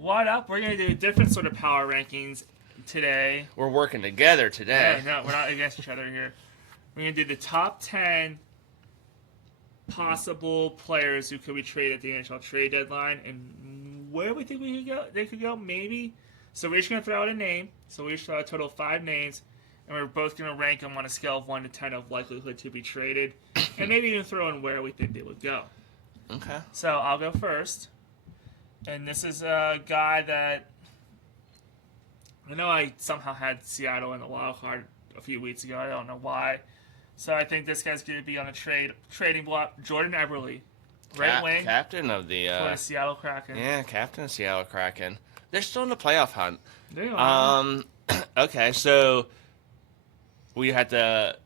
What up? We're going to do different sort of power rankings today. We're working together today. No, we're not against each other here. We're going to do the top 10 possible players who could be traded at the NHL Trade Deadline and where we think they could go, maybe. So we're just going to throw out a name. So we just throw out a total of 5 names, and we're both going to rank them on a scale of 1 to 10 of likelihood to be traded, and maybe even throw in where we think they would go. Okay. So I'll go first. And this is a guy that I know I somehow had Seattle in the wild card a few weeks ago. I don't know why. So I think this guy's going to be on a trading block. Jordan Eberle, right wing, captain of the for the Seattle Kraken. Yeah, captain of Seattle Kraken. They're still in the playoff hunt. They are. Okay, so we had to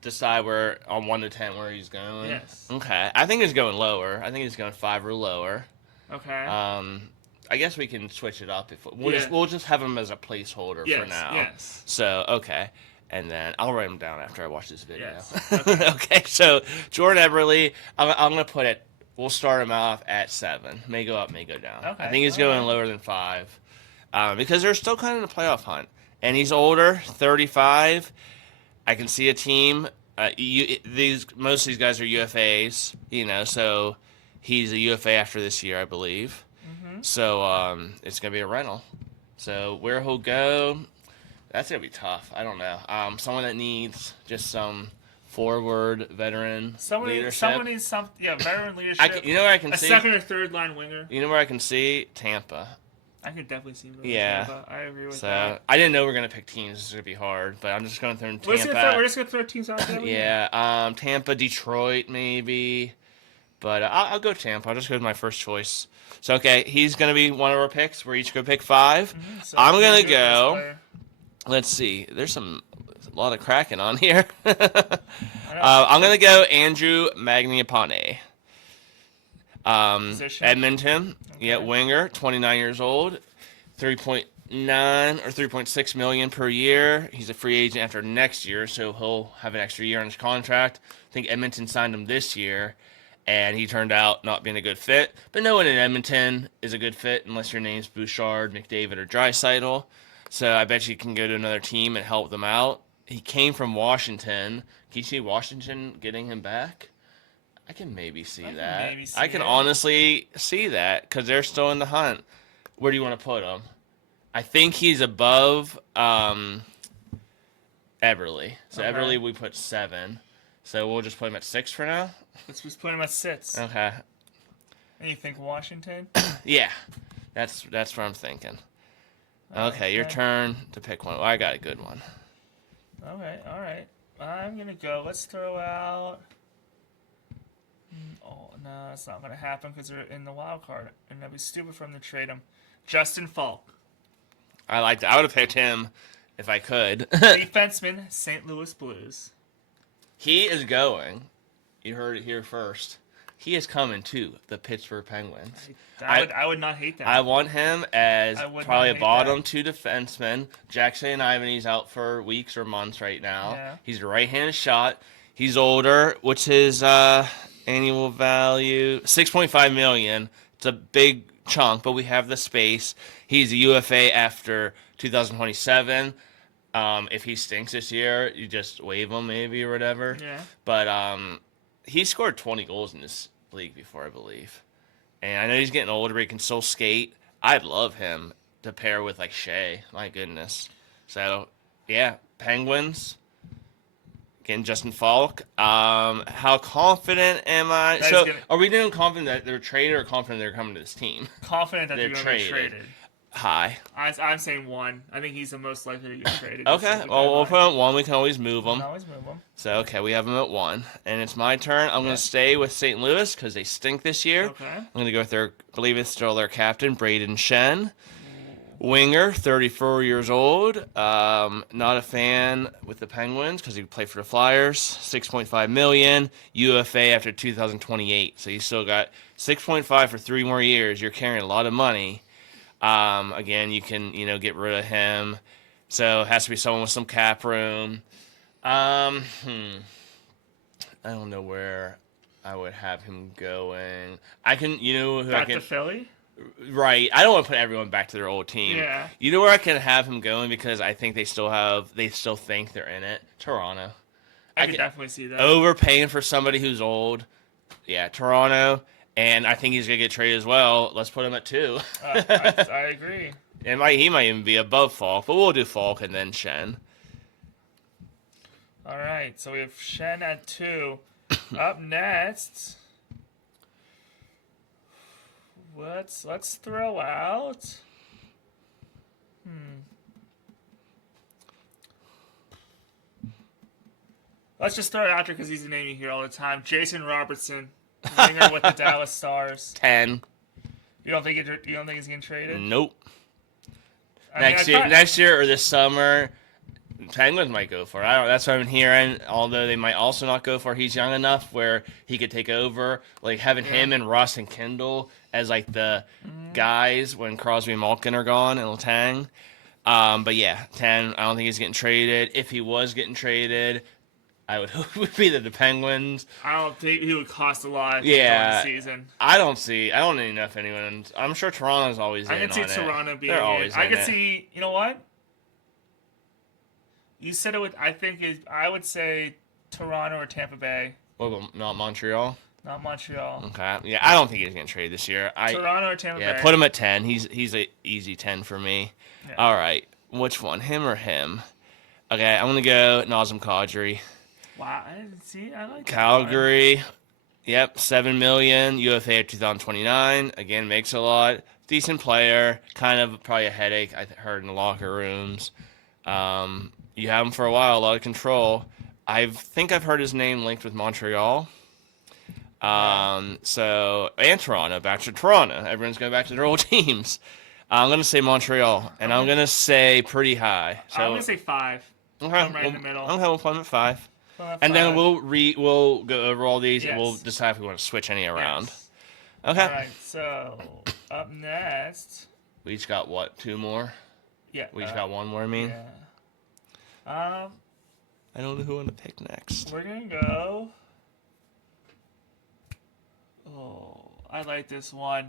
decide where on 1 to 10 where he's going. Yes. Okay, I think he's going lower. I think he's going 5 or lower. Okay. I guess we can switch it up if we'll just have him as a placeholder for now. Yes. So okay, and then I'll write him down after I watch this video. Yes. Okay. So Jordan Eberle, I'm gonna put it. We'll start him off at 7. May go up, may go down. Okay. I think he's going lower than 5 because they're still kind of in the playoff hunt, and he's older, 35. I can see a team. Most of these guys are UFAs, so. He's a UFA after this year, I believe. Mm-hmm. So it's going to be a rental. So where he'll go, that's going to be tough. I don't know. Someone that needs just some forward veteran leadership. Someone needs veteran leadership. You know where I can see? A second or third line winger. You know where I can see? Tampa. I could definitely see Tampa. I agree with that. I didn't know we were going to pick teams. This is going to be hard, but I'm just going to throw in Tampa. We're just going to throw teams out there. Yeah. Tampa, Detroit, maybe. But I'll go Tampa. I'll just go with my first choice. So, okay, he's going to be one of our picks. We're each going to pick 5. Mm-hmm. So I'm going to go. Let's see. There's a lot of Kraken on here. I'm going to go Andrew Magniapane. Edmonton. Okay. Yeah, winger, 29 years old. 3.9 or 3.6 million per year. He's a free agent after next year, so he'll have an extra year on his contract. I think Edmonton signed him this year. And he turned out not being a good fit. But no one in Edmonton is a good fit unless your name's Bouchard, McDavid, or Draisaitl. So I bet you can go to another team and help them out. He came from Washington. Can you see Washington getting him back? I can maybe see that. I can honestly see that because they're still in the hunt. Where do you want to put him? I think he's above Eberle. So okay. Eberle we put 7. So we'll just put him at 6 for now? Let's just put him at 6. Okay. And you think Washington? Yeah. That's what I'm thinking. Okay, your turn to pick one. Well, I got a good one. Okay, all right. I'm going to go. Let's throw out... Oh, no, that's not going to happen because they're in the wild card. And that'd be stupid for them to trade him. Justin Falk. I like that. I would have picked him if I could. Defenseman, St. Louis Blues. He is going. You heard it here first. He is coming to the Pittsburgh Penguins. I would not hate that. I want him as probably a bottom 2 defenseman. Jackson Ivany's out for weeks or months right now. Yeah. He's a right-handed shot. He's older. What's his annual value? $6.5 million. It's a big chunk, but we have the space. He's a UFA after 2027. If he stinks this year, you just waive him maybe or whatever. Yeah. But he scored 20 goals in this league before, I believe. And I know he's getting older, but he can still skate. I'd love him to pair with, Shea. My goodness. So, yeah, Penguins. Again, Justin Falk. How confident am I? Are we doing confident that they're traded or confident they're coming to this team? Confident that they're going to be traded. High. I'm saying 1. I think he's the most likely to get traded. Okay, well, we'll put him at 1. We can always move him. So, okay, we have him at 1. And it's my turn. I'm going to stay with St. Louis because they stink this year. Okay. I'm going to go with I believe it's still their captain, Braden Shen. Winger, 34 years old. Not a fan with the Penguins because he played for the Flyers. $6.5 million. UFA after 2028. So you still got $6.5 for 3 more years. You're carrying a lot of money. Again, you can, get rid of him. So it has to be someone with some cap room. I don't know where I would have him going. I can, who Back to Philly? Right. I don't want to put everyone back to their old team. Yeah. You know where I can have him going because I think they still think they're in it? Toronto. I could definitely see that. Overpaying for somebody who's old. Yeah, Toronto. And I think he's going to get traded as well. Let's put him at 2. I agree. He might even be above Falk, but we'll do Falk and then Shen. All right, so we have Shen at 2. Up next, let's throw out. Let's just throw it out there because he's the name you hear all the time. Jason Robertson, winger with the Dallas Stars. 10. You don't think he's getting traded? Nope. I Next year or this summer, Penguins might go for it. That's what I'm hearing. Although they might also not go for it. He's young enough where he could take over. Like having him and Russ and Kendall as like the guys when Crosby and Malkin are gone and Letang. But yeah, 10. I don't think he's getting traded. If he was getting traded, I would hope it would be the Penguins. I don't think he would cost a lot. Yeah, the season. I don't know if anyone. I'm sure Toronto's always in on it. I can see Toronto being. They're always. I can see. You know what? You said it with. I would say Toronto or Tampa Bay. Well, not Montreal. Not Montreal. Okay. Yeah, I don't think he's getting traded this year. Toronto or Tampa Bay. Yeah, put him at 10. He's a easy 10 for me. Yeah. All right. Which one? Him or him? Okay, I'm gonna go Nazem Kadri. Wow. I like Calgary. Yep, $7 million. UFA at 2029. Again, makes a lot. Decent player. Kind of probably a headache. I heard in the locker rooms. You have him for a while. A lot of control. I think I've heard his name linked with Montreal. And Toronto. Back to Toronto. Everyone's going back to their old teams. I'm going to say Montreal, and I'm going to say pretty high. So I'm going to say 5. Okay, right in the middle. Okay, we'll put him at 5. And then we'll go over all these and we'll decide if we want to switch any around. Yes. Okay. All right. So up next, we each got what? 2 more? Yeah. We each got 1 more. I mean. Yeah. I don't know who I want to pick next. We're gonna go. Oh, I like this one,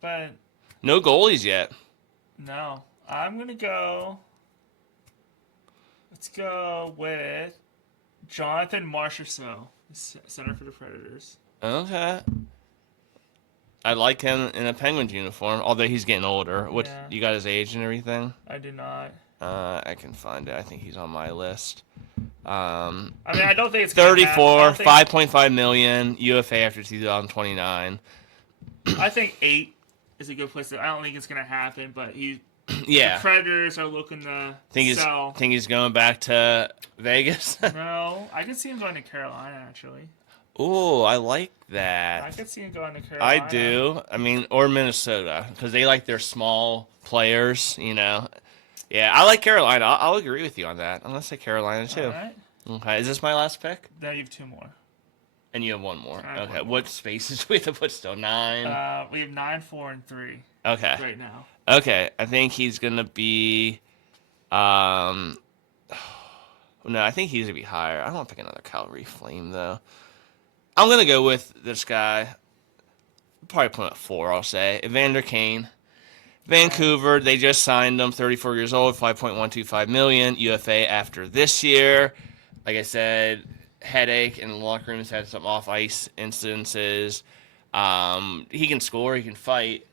but no goalies yet. No, I'm gonna go. Let's go with Jonathan Marchessault, center for the Predators. Okay. I like him in a Penguins uniform, although he's getting older. You got his age and everything? I do not. I can find it. I think he's on my list. I don't think it's 34, $5.5 million, UFA after 2029. I think 8 is a good place. I don't think it's gonna happen, but the Predators are looking to sell. Think he's going back to Vegas? No, I could see him going to Carolina actually. Oh, I like that. I could see him going to Carolina. I do. I mean, or Minnesota, because they like their small players, you know. Yeah, I like Carolina. I'll agree with you on that. I'm going to say Carolina, too. All right. Okay, is this my last pick? Now you have 2 more. And you have 1 more. Okay, One what spaces do we have to put still? 9? We have 9, 4, and 3. Okay. Right now. Okay, I think he's going to be... no, I think he's going to be higher. I don't want to pick another Calgary Flame, though. I'm going to go with this guy. Probably put him at 4, I'll say. Evander Kane. Vancouver, they just signed him, 34 years old, $5.125 million, UFA after this year. Like I said, headache in the locker room. He's had some off-ice incidences. He can score, he can fight,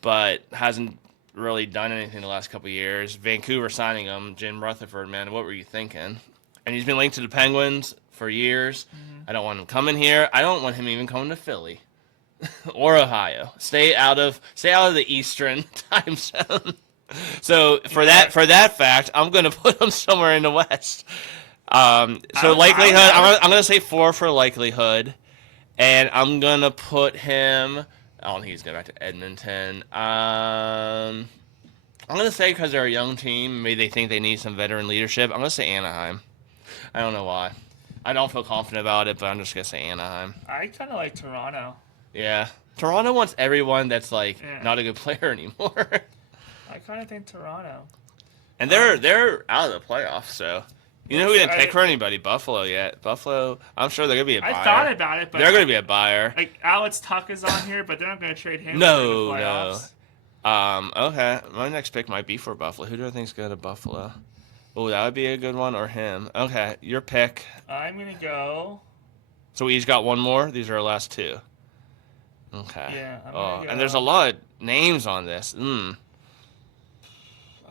but hasn't really done anything the last couple of years. Vancouver signing him, Jim Rutherford, man, what were you thinking? And he's been linked to the Penguins for years. I don't want him coming here. I don't want him even coming to Philly. Or Ohio. Stay out of the Eastern time zone. So for that fact, I'm gonna put him somewhere in the West. Likelihood, I'm gonna say 4 for likelihood, and I'm gonna put him. I don't think he's going back to Edmonton. I'm gonna say because they're a young team, maybe they think they need some veteran leadership. I'm gonna say Anaheim. I don't know why. I don't feel confident about it, but I'm just gonna say Anaheim. I kind of like Toronto. Yeah. Toronto wants everyone that's not a good player anymore. I kind of think Toronto. And they're out of the playoffs, so You know who we didn't pick for anybody? Buffalo yet. Buffalo, I'm sure they're going to be a buyer. I thought about it, but they're going to be a buyer. Like, Alex Tuck is on here, but they're not going to trade him No, in the playoffs. Okay. My next pick might be for Buffalo. Who do I think is going to Buffalo? Oh, that would be a good one, or him. Okay, your pick. I'm going to go... So we each got one more? These are our last two. Okay. Yeah, I'm gonna go. And there's a lot of names on this. I'm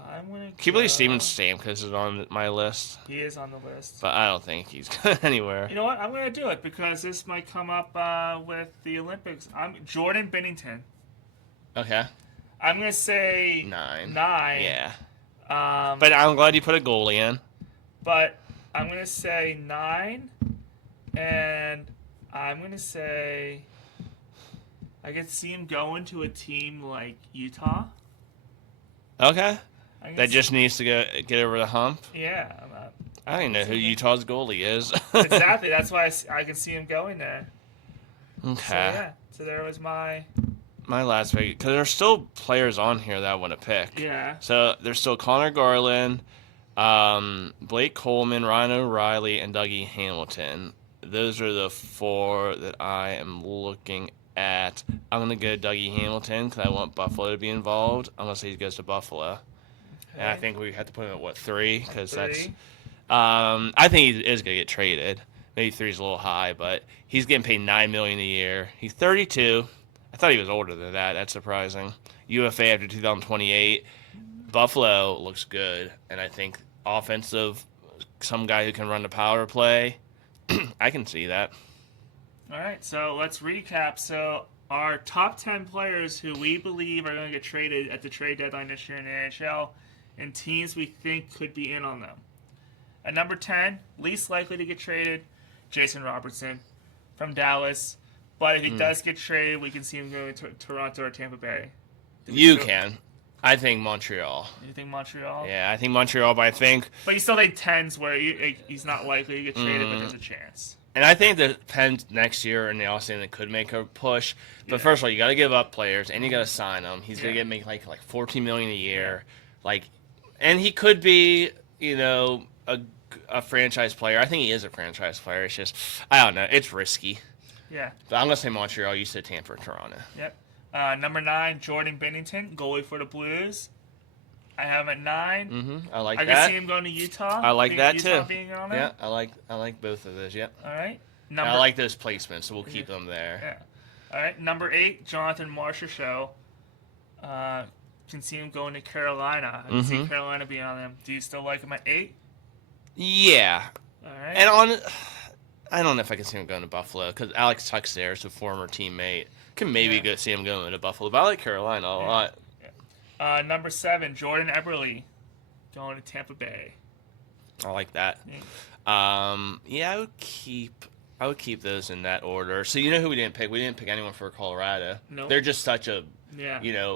gonna. Can you believe Steven Stamkos is on my list? He is on the list, but I don't think he's going anywhere. You know what? I'm gonna do it because this might come up with the Olympics. I'm Jordan Binnington. Okay. I'm gonna say 9. Yeah. But I'm glad you put a goalie in. But I'm gonna say 9, and I'm gonna say. I could see him going to a team like Utah. Okay. That just needs to get over the hump. Yeah. I don't even know who Utah's goalie is. Exactly. That's why I can see him going there. Okay. So there was my last pick. Because there's still players on here that I want to pick. Yeah. So there's still Connor Garland, Blake Coleman, Ryan O'Reilly, and Dougie Hamilton. Those are the 4 that I am looking at. I'm going to go Dougie Hamilton because I want Buffalo to be involved. I'm going to say he goes to Buffalo. Okay. And I think we have to put him at 3 because that's... I think he is going to get traded. Maybe 3 is a little high, but he's getting paid $9 million a year. He's 32. I thought he was older than that. That's surprising. UFA after 2028. Buffalo looks good, and I think offensive, some guy who can run the power play, I can see that. All right, so let's recap. So our top 10 players who we believe are going to get traded at the trade deadline this year in the NHL, and teams we think could be in on them. At number 10, least likely to get traded, Jason Robertson from Dallas. But if he does get traded, we can see him going to Toronto or Tampa Bay. You can. I think Montreal. You think Montreal? Yeah, I think Montreal, but I think... But you still think 10s where he's not likely to get traded, but there's a chance. And I think the Pens next year in the offseason could make a push. But first of all, you got to give up players and you got to sign them. He's going to make like $14 million a year, and he could be, a franchise player. I think he is a franchise player. It's just I don't know. It's risky. Yeah. But I'm gonna say Montreal. You said Tampa or Toronto. Yep. Number 9, Jordan Binnington, goalie for the Blues. I have him at 9. I like that. I can see him going to Utah. I like that Utah too. Being on there. Yeah, I like both of those. Yep. All right. I like those placements, so we'll keep them there. Yeah. All right. Number 8, Jonathan Marchessault. Can see him going to Carolina. I can see Carolina being on them. Do you still like him at 8? Yeah. All right. And I don't know if I can see him going to Buffalo because Alex Tuck's there is a former teammate. Can maybe go see him going to Buffalo, but I like Carolina a lot. Yeah. Number 7, Jordan Eberle, going to Tampa Bay. I like that. Yeah. I would keep those in that order. So you know who we didn't pick? We didn't pick anyone for Colorado. No. They're just such a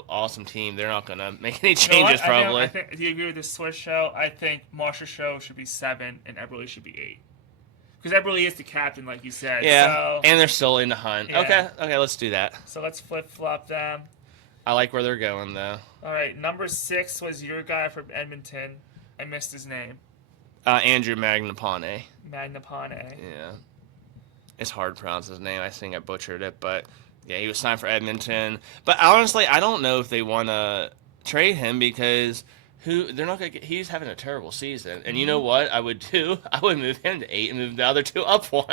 awesome team. They're not going to make any changes probably. I think, do you agree with this Swiss show? I think Marchessault should be 7 and Eberle should be 8. Because Eberle is the captain, like you said. Yeah, so, and they're still in the hunt. Yeah. Okay, let's do that. So let's flip-flop them. I like where they're going, though. All right, number 6 was your guy from Edmonton. I missed his name. Andrew Magnapane. Magnapane. Yeah. It's hard to pronounce his name. I think I butchered it, but yeah, he was signed for Edmonton. But honestly, I don't know if they want to trade him because they're not going to get. He's having a terrible season, and you know what I would do? I would move him to 8 and move the other 2 up 1.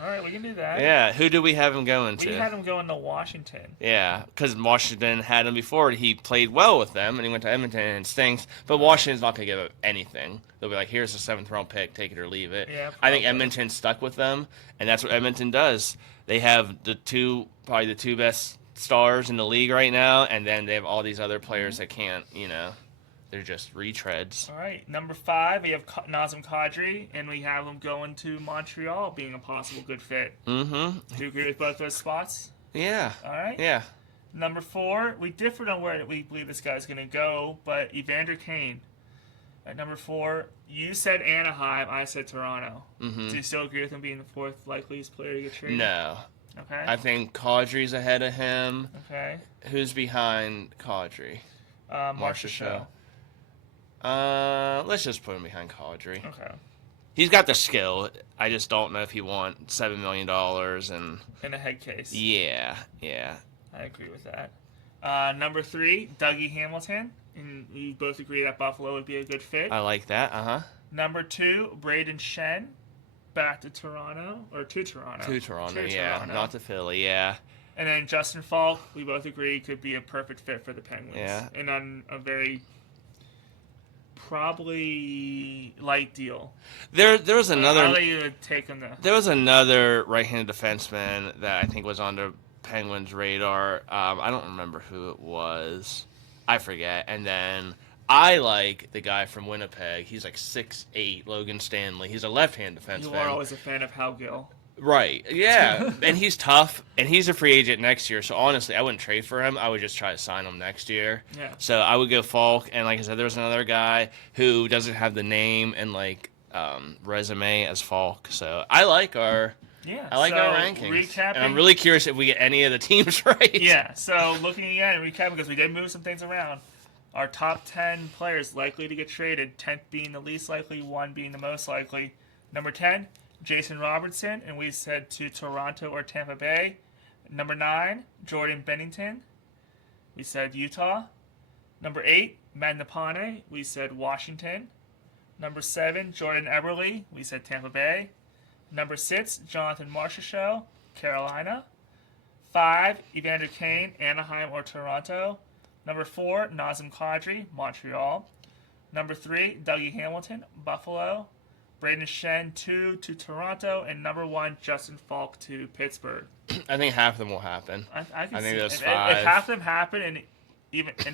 All right, we can do that. Yeah, who do we have him going to? We had him going to Washington. Yeah, because Washington had him before. He played well with them, and he went to Edmonton and it stinks. But Washington's not going to give up anything. They'll be like, here's a 7th-round pick, take it or leave it. Yeah, I think Edmonton's stuck with them, and that's what Edmonton does. They have probably the 2 best stars in the league right now, and then they have all these other players that can't, they're just retreads. All right, number 5, we have Nazem Kadri, and we have him going to Montreal, being a possible good fit. Mm-hmm. Do you agree with both those spots? Yeah. All right. Yeah. Number 4, we differed on where we believe this guy's going to go, but Evander Kane. At number 4, you said Anaheim, I said Toronto. Mm-hmm. Do you still agree with him being the 4th likeliest player to get traded? No. Okay. I think Kadri's ahead of him. Okay. Who's behind Kadri? Marchessault. Let's just put him behind Kadri. Okay. He's got the skill. I just don't know if he wants $7 million and in a head case. Yeah. I agree with that. Number 3, Dougie Hamilton. And we both agree that Buffalo would be a good fit. I like that. Number 2, Braden Shen. Back to Toronto. Or to Toronto. To Toronto, yeah. Not to Philly, yeah. And then Justin Falk, we both agree, could be a perfect fit for the Penguins. Yeah. And on a very probably light deal. There was another. I'll let you take on that. There was another right-handed defenseman that I think was on the Penguins' radar. I don't remember who it was. I forget. And then I like the guy from Winnipeg. He's like 6'8", Logan Stanley. He's a left-handed defenseman. You are always a fan of Hal Gill. Right, yeah, and he's tough, and he's a free agent next year, so honestly, I wouldn't trade for him. I would just try to sign him next year. Yeah. So I would go Falk, and like I said, there's another guy who doesn't have the name and resume as Falk. So I like our rankings. Recapping, and I'm really curious if we get any of the teams right. Yeah, so looking again and recapping, because we did move some things around, our top 10 players likely to get traded, 10th being the least likely, 1 being the most likely. Number 10, Jason Robertson, and we said to Toronto or Tampa Bay. Number 9, Jordan Bennington. We said Utah. Number 8, Matt Napane. We said Washington. Number 7, Jordan Eberle. We said Tampa Bay. Number 6, Jonathan Marchessault, Carolina. 5, Evander Kane, Anaheim or Toronto. Number 4, Nazem Kadri, Montreal. Number 3, Dougie Hamilton, Buffalo. Braden Shen, 2 to Toronto, and number 1, Justin Falk to Pittsburgh. I think half of them will happen. I think see those if 5. If half of them happen, and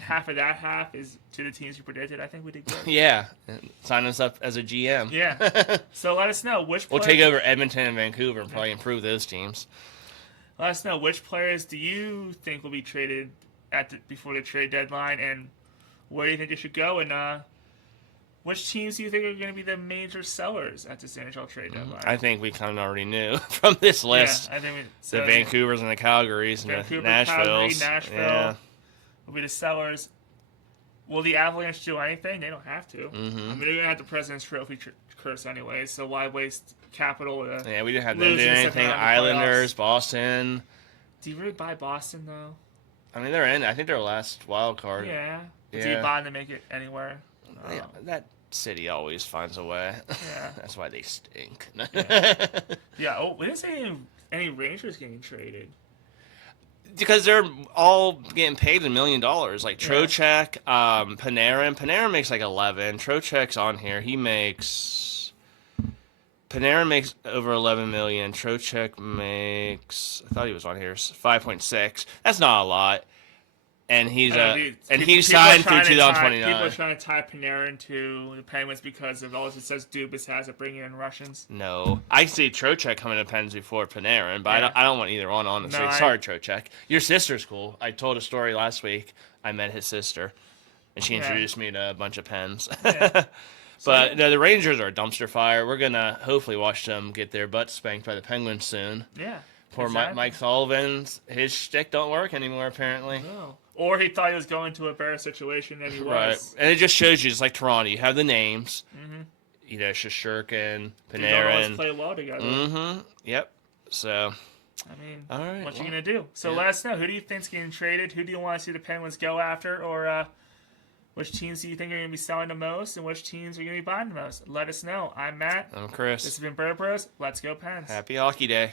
half of that half is to the teams you predicted, I think we did good. Yeah, sign us up as a GM. Yeah. So let us know which We'll players, take over Edmonton and Vancouver and probably improve those teams. let us know which players do you think will be traded before the trade deadline, and where do you think they should go, and which teams do you think are going to be the major sellers at this NHL trade deadline? I think we kind of already knew from this list. Yeah, I think the Vancouvers and the Calgarys and Vancouver, the Nashvilles. Calgary, Nashville Yeah. will be the sellers. Will the Avalanche do anything? They don't have to. Mm-hmm. I mean, they're going to have the President's Trophy curse anyway, so why waste capital? Yeah, we didn't have them do lose in the second anything. round of Islanders, playoffs. Boston. Do you really buy Boston, though? I mean, they're in. I think they're last wild card. Yeah. Do Yeah. you buy them to make it anywhere? No. Yeah, that city always finds a way. Yeah. That's why they stink. Yeah. Oh, we didn't say any Rangers getting traded. Because they're all getting paid $1 million. Like Trocheck, Panarin. Panarin makes like 11. Trocheck's on here. Panarin makes over 11 million. Trocheck makes, I thought he was on here, 5.6. That's not a lot. And he's signed through 2029. People are trying to tie Panarin to the Penguins because of all this. It says Dubas has it bringing in Russians. No, I see Trocheck coming to Penns before Panarin, but I don't want either one, honestly. No, sorry, Trocheck. Your sister's cool. I told a story last week. I met his sister, and she introduced me to a bunch of Penns. Yeah. But no, the Rangers are a dumpster fire. We're gonna hopefully watch them get their butts spanked by the Penguins soon. Yeah. Poor exactly. Mike Sullivan's his shtick don't work anymore apparently. No. Or he thought he was going to a better situation than he Right, was. and it just shows you, just like Toronto, you have the names. Mm-hmm. You know, Shesterkin, Panarin. They don't always play well together. Mm-hmm. Yep. So. I mean, all right, what you gonna do? So let us know. Who do you think's getting traded? Who do you want to see the Penguins go after? Or which teams do you think are going to be selling the most? And which teams are going to be buying the most? Let us know. I'm Matt. I'm Chris. This has been Bird Bros. Let's go Pens. Happy Hockey Day.